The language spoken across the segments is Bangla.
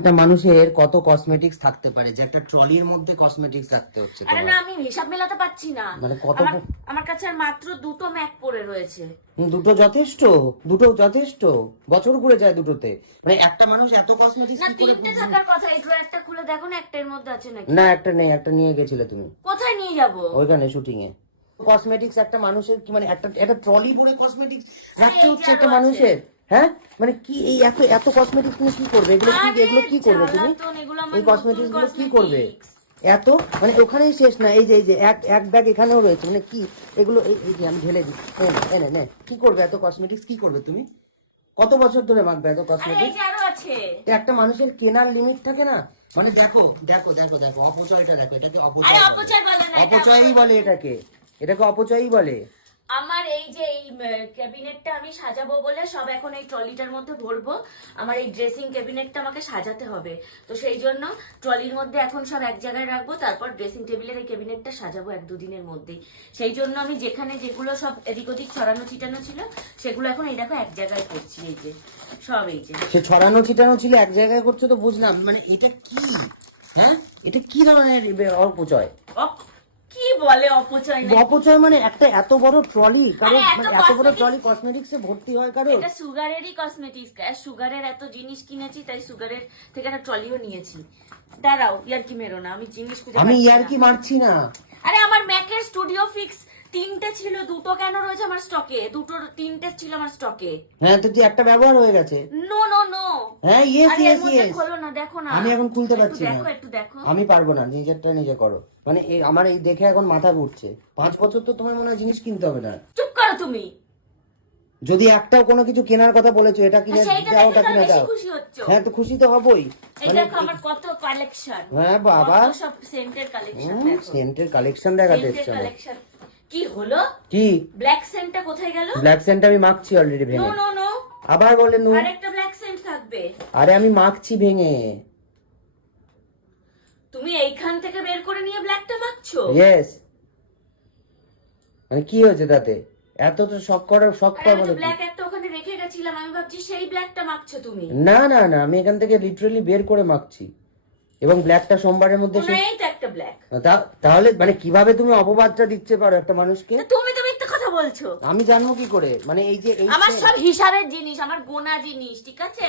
একটা মানুষের কত কসমেটিক্স থাকতে পারে যে একটা ট্রলির মধ্যে কসমেটিক্স রাখতে হচ্ছে? আরে না, আমি হিসাব মেলাতে পারছি না। মানে কত আমার কাছে আর মাত্র দুটো ম্যাক পড়ে রয়েছে। দুটো যথেষ্ট? দুটো যথেষ্ট? বছর ঘুরে যায় দুটোতে। মানে একটা মানুষ এত কসমেটিক্স না, কি করে? তিনটে থাকার কথা। এগুলো একটা খুলে দেখো না, একটার মধ্যে আছে নাকি? না, একটা নেই, একটা নিয়ে গেছিলে তুমি। কোথায় নিয়ে যাব? ওইখানে শুটিং এ। কসমেটিক্স একটা মানুষের কি মানে একটা ট্রলি ভরে কসমেটিক্স রাখতে হচ্ছে একটা মানুষের? হ্যাঁ, মানে কি এই এত এত কসমেটিক্স তুমি কি করবে? এগুলো কি করবে তুমি? এই কসমেটিক্স গুলো কি করবে এত? মানে ওখানেই শেষ না, এই যে এক ব্যাগ এখানেও রয়েছে, মানে কি এগুলো? এই যে আমি ঢেলে দিই, এনে নে, কি করবে এত কসমেটিক্স? কি করবে তুমি? কত বছর ধরে মাখবে এত কসমেটিক্স? একটা মানুষের কেনার লিমিট থাকে না? মানে দেখো দেখো দেখো দেখো অপচয়টা দেখো, এটাকে অপচয়ই বলে, এটাকে অপচয়ই বলে। আমার এই যে এই ক্যাবিনেটটা আমি সাজাবো বলে সব এখন এই ট্রলিটার মধ্যে ভরবো। আমার এই ড্রেসিং ক্যাবিনেটটা আমাকে সাজাতে হবে, তো সেই জন্য ট্রলির মধ্যে এখন সব এক জায়গায় রাখবো, তারপর ড্রেসিং টেবিলের এই ক্যাবিনেটটা সাজাবো 1-2 দিনের মধ্যেই। সেই জন্য আমি যেখানে যেগুলো সব এদিক ওদিক ছড়ানো ছিটানো ছিল সেগুলো এখন এই দেখো এক জায়গায় করছি। এই যে সব, এই যে সে ছড়ানো ছিটানো ছিল এক জায়গায় করছো তো বুঝলাম, মানে এটা কি? হ্যাঁ, এটা কি ধরনের অপচয়? কি বলে অপচয়? অপচয় মানে একটা এত বড় ট্রলি, কারণ এত বড় ট্রলি কসমেটিক্সে ভর্তি হয় কারণ? এটা সুগারেরই কসমেটিক্স, সুগারের এত জিনিস কিনেছি, তাই সুগারের থেকে একটা ট্রলিও নিয়েছি। দাঁড়াও, ইয়ারকি মেরো না, আমি জিনিস খুঁজে আমি ইয়ারকি মারছি না। আরে আমার ম্যাকের স্টুডিও ফিক্স 3টে ছিল, 2টো কেন রয়েছে আমার স্টকে? 3টে ছিল আমার স্টকে। হ্যাঁ, তো যে একটা ব্যবহার হয়ে গেছে। No no no. হ্যাঁ, ইয়েস ইয়েস ইয়েস। খোলো না, দেখো না। আমি এখন খুলতে পারছি না। একটু দেখো। আমি পারবো না, নিজেরটা নিজে করো। মানে আমার এই দেখে এখন মাথা ঘুরছে। 5 বছর তো তোমার মনে হয় জিনিস কিনতে হবে না। চুপ করো তুমি। যদি একটাও কোনো কিছু কেনার কথা বলেছো, এটা কিনে দাও, ওটা কিনে দাও। হ্যাঁ, তো খুশি তো হবই। এই দেখো আমার কত কালেকশন। হ্যাঁ বাবা, সব সেন্টের কালেকশন। সেন্টের কালেকশন দেখাতে এসছো? কি হলো? কি ব্ল্যাক সেন্টটা কোথায় গেল? ব্ল্যাক সেন্ট আমি মাখছি অলরেডি ভেঙে। নো নো নো, আবার বলে নো। আরেকটা ব্ল্যাক সেন্ট থাকবে। আরে আমি মাখছি ভেঙে। তুমি এইখান থেকে বের করে নিয়ে ব্ল্যাকটা মাখছো? ইয়েস। মানে কি হয়েছে তাতে? এত তো শক করার ব্ল্যাক একটা ওখানে রেখে গেছিলাম, আমি ভাবছি সেই ব্ল্যাকটা মাখছো তুমি। না না না, আমি এখান থেকে লিটারালি বের করে মাখছি, এবং ব্ল্যাকটা সোমবারের মধ্যে এই তো একটা ব্ল্যাক। তাহলে মানে কিভাবে তুমি অপবাদটা দিতে পারো একটা মানুষকে? তুমি মিথ্যা কথা বলছো। আমি জানবো কি করে? মানে এই যে আমার সব হিসাবের জিনিস, আমার গোনা জিনিস, ঠিক আছে?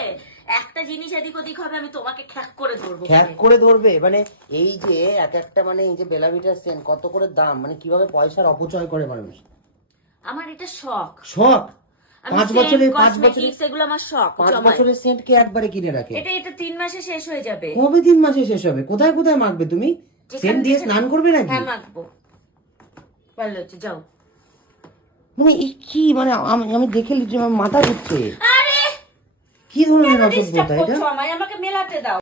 একটা জিনিস এদিক ওদিক হবে, আমি তোমাকে খ্যাক করে ধরবো। খ্যাক করে ধরবে? মানে এই যে একটা মানে এই যে বেলাভিটার সেন্ট কত করে দাম, মানে কিভাবে পয়সার অপচয় করে মানুষ। আমার এটা শখ। 5 বছরের এগুলো আমার শখ। 5 বছরের সেন্ট কে একবারে কিনে রাখে? এটা 3 মাসে শেষ হয়ে যাবে। কবে 3 মাসে শেষ হবে? কোথায় কোথায় মাখবে তুমি? সেন্ট দিয়ে স্নান করবে নাকি? হ্যাঁ, মাখবো। ভালো হচ্ছে, যাও। মানে এই কি, মানে আমি দেখে লিখছি, আমার মাথা ঘুরছে। আরে কি ধরনের অসভ্যতা এটা? আমাকে মেলাতে দাও।